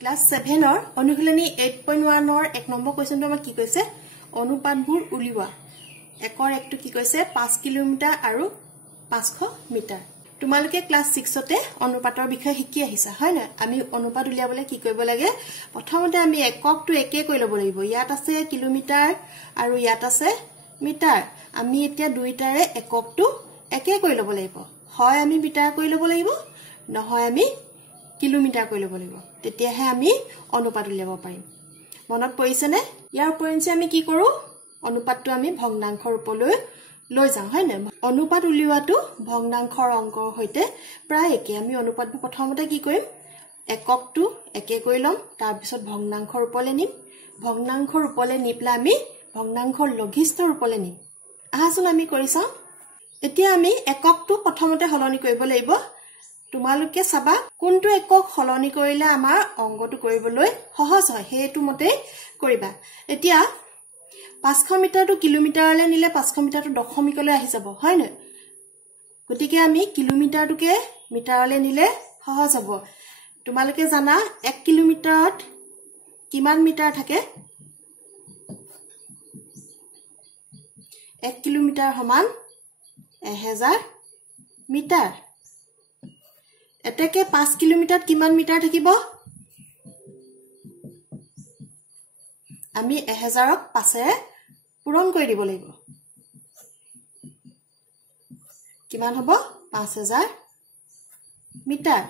Class 7 or অনুশীলনী 8.1 or 1 number কোৱেশ্চনটো আমাৰ কি কৈছে অনুপাতবোৰ উলিওৱা একৰ একটো কি কৈছে 5 কিলোমিটাৰ আৰু 500 মিটাৰ তোমালোকে ক্লাস 6 তে অনুপাতৰ বিষয় শিকি আহিছা হয় না আমি অনুপাত উলিয়াবলৈ কি কৰিব লাগে প্ৰথমতে আমি এককটো একে কৈ ল'ব লাগিব ইয়াত আছে কিলোমিটাৰ আৰু ইয়াত আছে মিটাৰ আমি এতিয়া দুইটাৰে এককটো একে কৈ ল'ব লাগিব হয় আমি মিটাৰ কৈ ল'ব লাগিব নহয় আমি কিলোমিটাৰ কৈ ল'ব লাগিব তেতিয়াহে আমি অনুপাত উলিয়াব পাৰিম মনত পৰিছে নে ইয়াৰ পৰিছে আমি কি কৰো অনুপাতটো আমি ভগ্নাংশৰ ৰূপলৈ লৈ যাওঁ হয় না অনুপাত উলিওৱাটো ভগ্নাংশৰ অংকৰ হৈতে প্ৰায় একে আমি অনুপাতটো প্ৰথমতে কি কৰিম এককটো একে কৈ লম তাৰ পিছত ভগ্নাংশৰ ৰূপলৈ নিম ভগ্নাংশৰ ৰূপলৈ নিপলা আমি ভগ্নাংশৰ লঘিষ্ঠ ৰূপলৈ নিম আহাচোন আমি কৰি চাওঁ এতিয়া আমি এককটো প্ৰথমতে হলনি কৰিব লাগিব তোমালোকে চাবা কোনটো একক হলনি কৰিলে আমাৰ অংকটো কৰিবলৈ সহজ হয় হেতু মতে কৰিবা এতিয়া 500 মিটাৰটো কিলোমিটাৰলৈ নিলে 500 মিটাৰটো দশমিকলৈ আহি যাব হয় না গতিকে আমি কিলোমিটাৰটোকে মিটাৰলৈ নিলে সহজ হ'ব তোমালোকে জানা 1 কিলোমিটাৰত কিমান মিটাৰ থাকে 1 কিলোমিটাৰ সমান 1000 মিটাৰ এতেকে 5 কিলোমিটাৰত কিমান মিটাৰ থাকিব আমি 1000ক 5ৰে পূৰণ কৰি দিব লাগিব কিমান হ'ব 5000 মিটাৰ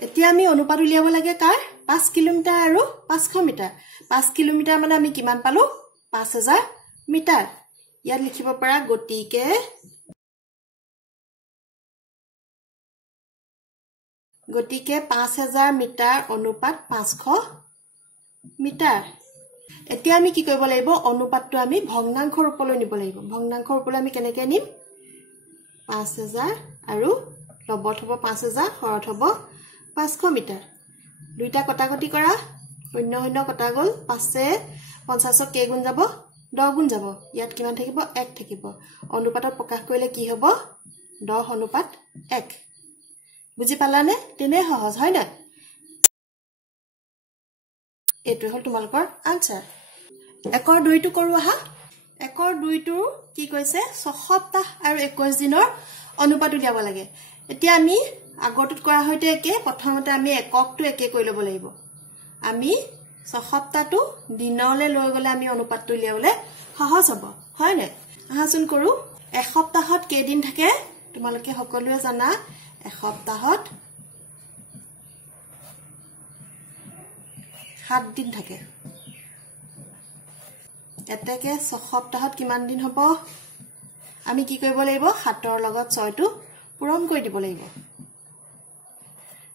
এতিয়া আমি অনুপাত উলিয়াব লাগে কাৰ 5 কিলোমিটাৰ আৰু 500 মিটাৰ 5 কিলোমিটাৰ মানে আমি কিমান পালো 5000 মিটাৰ ইয়াত লিখিব পৰা গতিকে গতিকে 5000 মিটাৰ অনুপাত 500 মিটাৰ এতিয়া আমি কি কৰিব লাগিব অনুপাতটো আমি ভগ্নাংশৰ ৰূপলৈ নিব লাগিব ভগ্নাংশৰ ৰূপলৈ আমি কেনেকৈ নিম 5000 আৰু লবত হ'ব 5000 হৰত হ'ব 500 মিটাৰ দুইটা কটাকটি কৰা শূন্য শূন্য কটা গল 5 50ক কে গুণ যাব 10 গুণ যাব ইয়াত কিমান থাকিব 1 থাকিব অনুপাতত প্ৰকাশ কৰিলে কি হ'ব 10 অনুপাত 1 বুজি পালানে তেনে সহজ হয় না এটো হল তোমালোকৰ আনসাৰ একৰ 2টো কৰো আহা একৰ 2টো কি কৈছে 6 সপ্তাহ আৰু 21 দিনৰ অনুপাত উলিয়াব লাগে এতিয়া আমি আগৰটোত কৰা হৈতে একে প্ৰথমতে আমি এককটো একে কৈ ল'ব লাগিব আমি 6 সপ্তাহটো দিনলৈ লৈ গলে আমি অনুপাতটো উলিয়াবলৈ সহজ হ'ব হয় না আহাচোন কৰো এক সপ্তাহত কেইদিন থাকে তোমালোকে সকলোৱে জানা এসপ্তাহত 7 দিন থাকে এতেকে 6 সপ্তাহত কিমান দিন হ'ব আমি কি কৰিব লাগিব 7ৰ লগত 6টো পূৰণ কৰি দিব লাগিব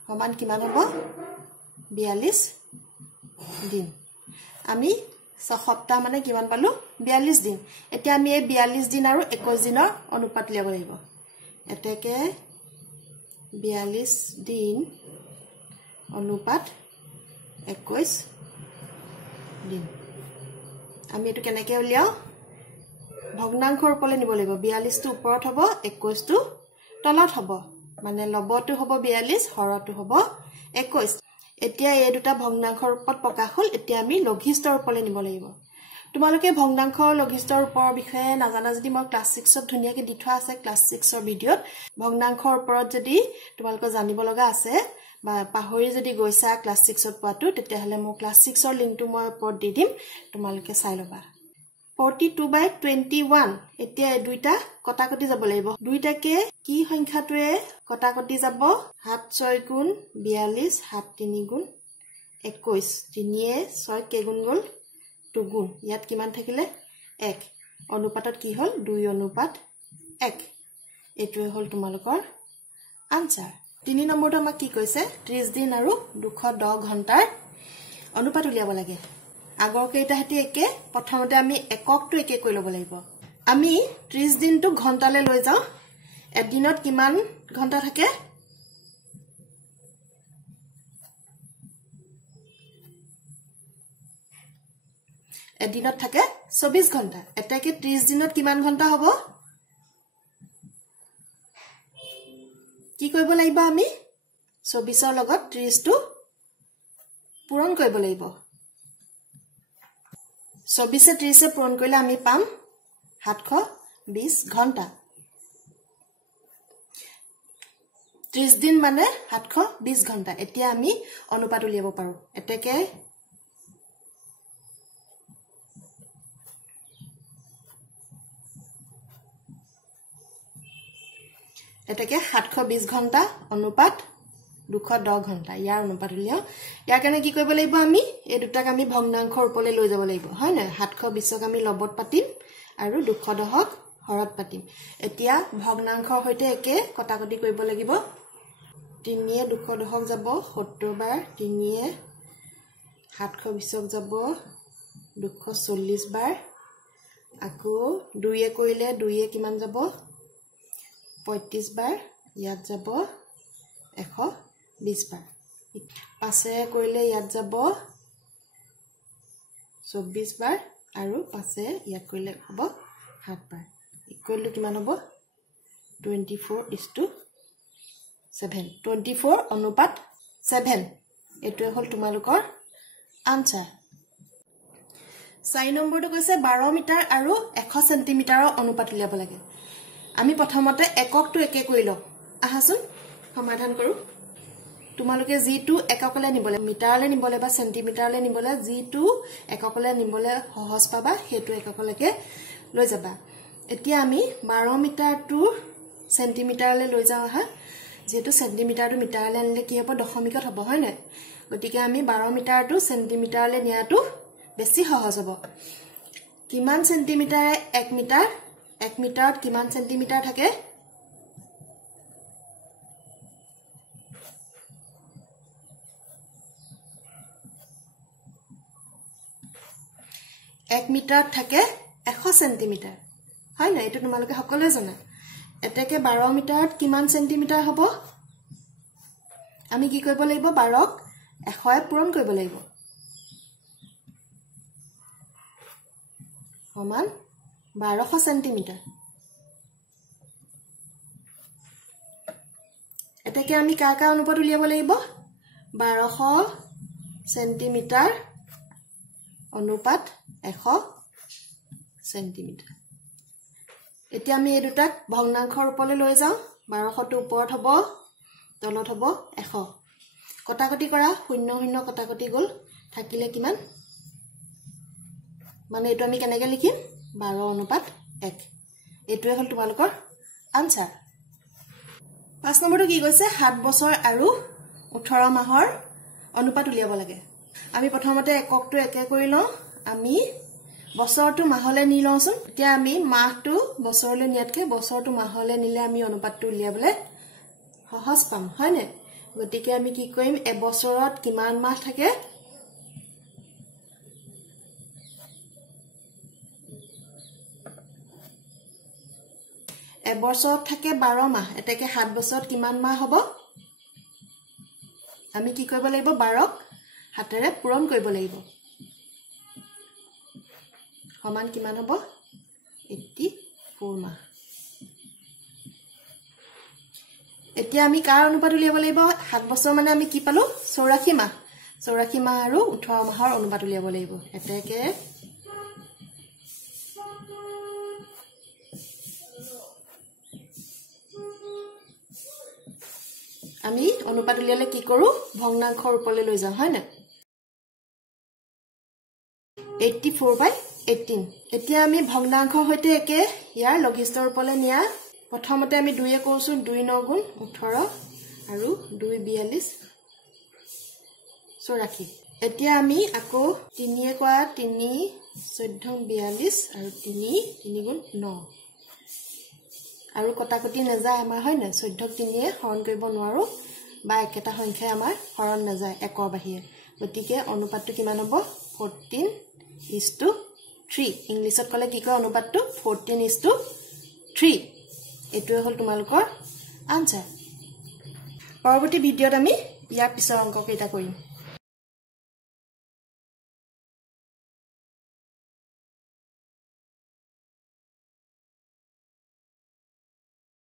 সমান কিমান হ'ব 42 দিন আমি 6 সপ্তাহ মানে কিমান পালো 42 দিন এতিয়া আমি এই 42 দিন আৰু 21 দিনৰ অনুপাত লিয়াব লাগিব এতেকে 42 দিন অনুপাত 21 দিন আমি এটো কেনেকৈ উলিয়াও ভগ্নাংশৰ ৰূপলৈ নিব লাগিব 42 টো ওপৰত হ'ব 21 টো তলত হ'ব মানে লবটো হ'ব 42 হৰটো হ'ব 21 এতিয়া এই দুটা ভগ্নাংশৰ ৰূপত প্ৰকাশ হ'ল এতিয়া আমি লঘিষ্ঠ ৰূপলৈ নিব লাগিব তোমালোকে ভগ্নাংশৰ লঘিষ্ঠ ৰূপৰ বিষয়ে নাজানা যদি মই ক্লাস 6ত ধুনিয়াকৈ দি থোৱা আছে ক্লাস 6ৰ ভিডিঅত ভগ্নাংশৰ ওপৰত যদি তোমালোকে জানিব লগা আছে বা পাহৰি যদি গৈছা ক্লাস 6ত পাটো তেতিয়াহলে মই ক্লাস 6ৰ লিংকটো মই ওপৰত দি দিম তোমালোকে চাই লবা 42/21 এতিয়া দুইটা কটাকটি যাব লাগিব দুইটাকে কি সংখ্যাটোৱে কটাকটি যাব 7 6 গুণ 42 7 3 গুণ 21 3 6 কে গুণ গল 2 গুণ ইয়াত কিমান থাকিলে 1 অনুপাতত কি হল 2 অনুপাত 1 এটোৱে হল তোমালোকৰ আনসাৰ 3 নম্বৰটো আমাক কি কৈছে 30 দিন আৰু 210 ঘণ্টাৰ অনুপাত উলিয়াব লাগে আগৰ কেইটা হেতি একে প্ৰথমতে আমি এককটো একে কৈ ল'ব লাগিব আমি 30 দিনটো ঘণ্টালৈ লৈ যাওঁ এদিনত কিমান ঘণ্টা থাকে এদিনত থাকে 24 ঘণ্টা এটাকে 30 দিনত কিমান ঘণ্টা হ'ব কি কৰিব লাগিব আমি 24 লগত 30 টো পূৰণ কৰিব লাগিব 24 30 পূৰণ কৰিলে আমি পাম 720 ঘণ্টা 30 দিন মানে 720 ঘণ্টা এতিয়া আমি অনুপাত উলিয়াব পাৰো এতেকে এতেকে 720 ঘণ্টা অনুপাত 210 ঘণ্টা ইয়াৰ অনুপাত উলিয়াও ইয়াৰ কাৰণে কি কৰিব লাগিব আমি এই দুটাক আমি ভগ্নাংশৰ ওপৰলৈ লৈ যাব লাগিব হয় না 720ক আমি লবত পাতিম আৰু 210ক হৰত পাতিম এতিয়া ভগ্নাংশৰ হৈতে একে কটাকটি কৰিব লাগিব 3 এ 210ক যাব 70 বাৰ 3 এ 720ক যাব 240 বাৰ আকৌ 2 এ কৰিলে 2 এ কিমান যাব 35 বাৰ ইয়াত যাব 120 বাৰ 5 এ কৰিলে ইয়াত যাব 24 বাৰ আৰু 5 এ ইয়াত কৰিলে হ'ব 7 বাৰ ইকুৱেল টু কিমান হ'ব 24:7 24 অনুপাত 7 এটো হল তোমালোকৰ আনসাৰ 4 নম্বৰটো কৈছে 12 মিটাৰ আৰু 100 সেন্টিমিটাৰৰ অনুপাত উলিয়াব লাগে আমি প্ৰথমতে এককটো একে কৰি লওঁ আহাচোন সমাধান কৰো তোমালোকে জিটো এককলে নিবলে মিটাৰলে নিবলে বা সেন্টিমিটাৰলে নিবলে জিটো এককলে নিবলে সহজ পাবা হেতু এককলৈকে লৈ যাবা এতিয়া আমি 12 মিটাৰটো সেন্টিমিটাৰলে লৈ যাও হা যেটো সেন্টিমিটাৰটো মিটাৰলে আনিলে কি হ'ব দশমিকত হ'ব হয় না গতিকে আমি 12 মিটাৰটো সেন্টিমিটাৰলে নিয়াটো বেছি সহজ হ'ব কিমান সেন্টিমিটাৰ 1 মিটাৰ 1 মিটাৰত কিমান সেন্টিমিটাৰ থাকে 1 মিটাৰত থাকে 100 সেন্টিমিটাৰ হয় না এটো তোমালোকে সকলোৱে জানা এতেকে 12 মিটাৰত কিমান সেন্টিমিটাৰ হ'ব আমি কি কৰিব লাগিব 12ক 100 এ পূৰণ কৰিব লাগিব সমান 1200 সেন্টিমিটাৰ এতেকে আমি কা অনুপাত উলিয়াব লাগিব 1200 সেন্টিমিটাৰ অনুপাত 100 সেন্টিমিটাৰ এতিয়া আমি এই দুটাক ভগ্নাংশৰ ওপৰলৈ লৈ যাও 1200 টো ওপৰত হ'ব তলত হ'ব 100 কটাকটি কৰা 0 0 কটাকটি গল থাকিলে কিমান মানে এটো আমি কেনেকৈ লিখিম 12 অনুপাত 1 এটোৱে হল তোমালোকৰ আনসাৰ 5 নম্বৰটো কি কৈছে 7 বছৰ আৰু 18 মাহৰ অনুপাত উলিয়াব লাগে আমি প্ৰথমতে এককটো একে কৰি লওঁ আমি বছৰটো মাহলে নি লওঁচোন এতিয়া আমি মাহটো বছৰলে নিয়াতকে বছৰটো মাহলে নিলে আমি অনুপাতটো উলিয়াবলে সহজ পাম হয় নে গতিকে আমি কি কৰিম এবছৰত কিমান মাহ থাকে এবছৰত থাকে 12 মাহ এতেকে 7 বছৰত কিমান মাহ হ'ব আমি কি কৰিব লাগিব 12ক হাতেৰে পূৰণ কৰিব লাগিব সমান কিমান হ'ব 84 মাহ এতিয়া আমি কাৰ অনুপাত উলিয়াব লাগিব 7 বছৰ মানে আমি কি পালো 84 মাহ আৰু 18 মাহৰ অনুপাত উলিয়াব লাগিব এতেকে আমি অনুপাত উলিয়ালে কি কৰো ভগ্নাংশৰ ওপৰলৈ লৈ যাও হয় না 84/18 এতিয়া আমি ভগ্নাংশৰ হৈতে একে ইয়াৰ লঘিষ্ঠৰ ওপৰলৈ নিয়া প্ৰথমতে আমি 2 এ কৰছো 2 9 গুণ 18 আৰু 2 42 84 এতিয়া আমি আকৌ 3 এ কৰা 3 14 42 আৰু 3 গুণ 9 আৰু কটাকটি নাযায় আমাৰ হয় না 14ক 3 এ হৰণ কৰিব নোৱাৰো বা একেটা সংখ্যাই আমাৰ হৰণ নাযায় একৰ বাহিৰে গতিকে অনুপাতটো কিমান হ'ব 14:3 ইংলিছত কলে কি কয় অনুপাতটো 14:3 এটোৱে হল তোমালোকৰ আনসাৰ পৰৱৰ্তী ভিডিঅত আমি ইয়াৰ পিছৰ অংক কেইটা কৰিম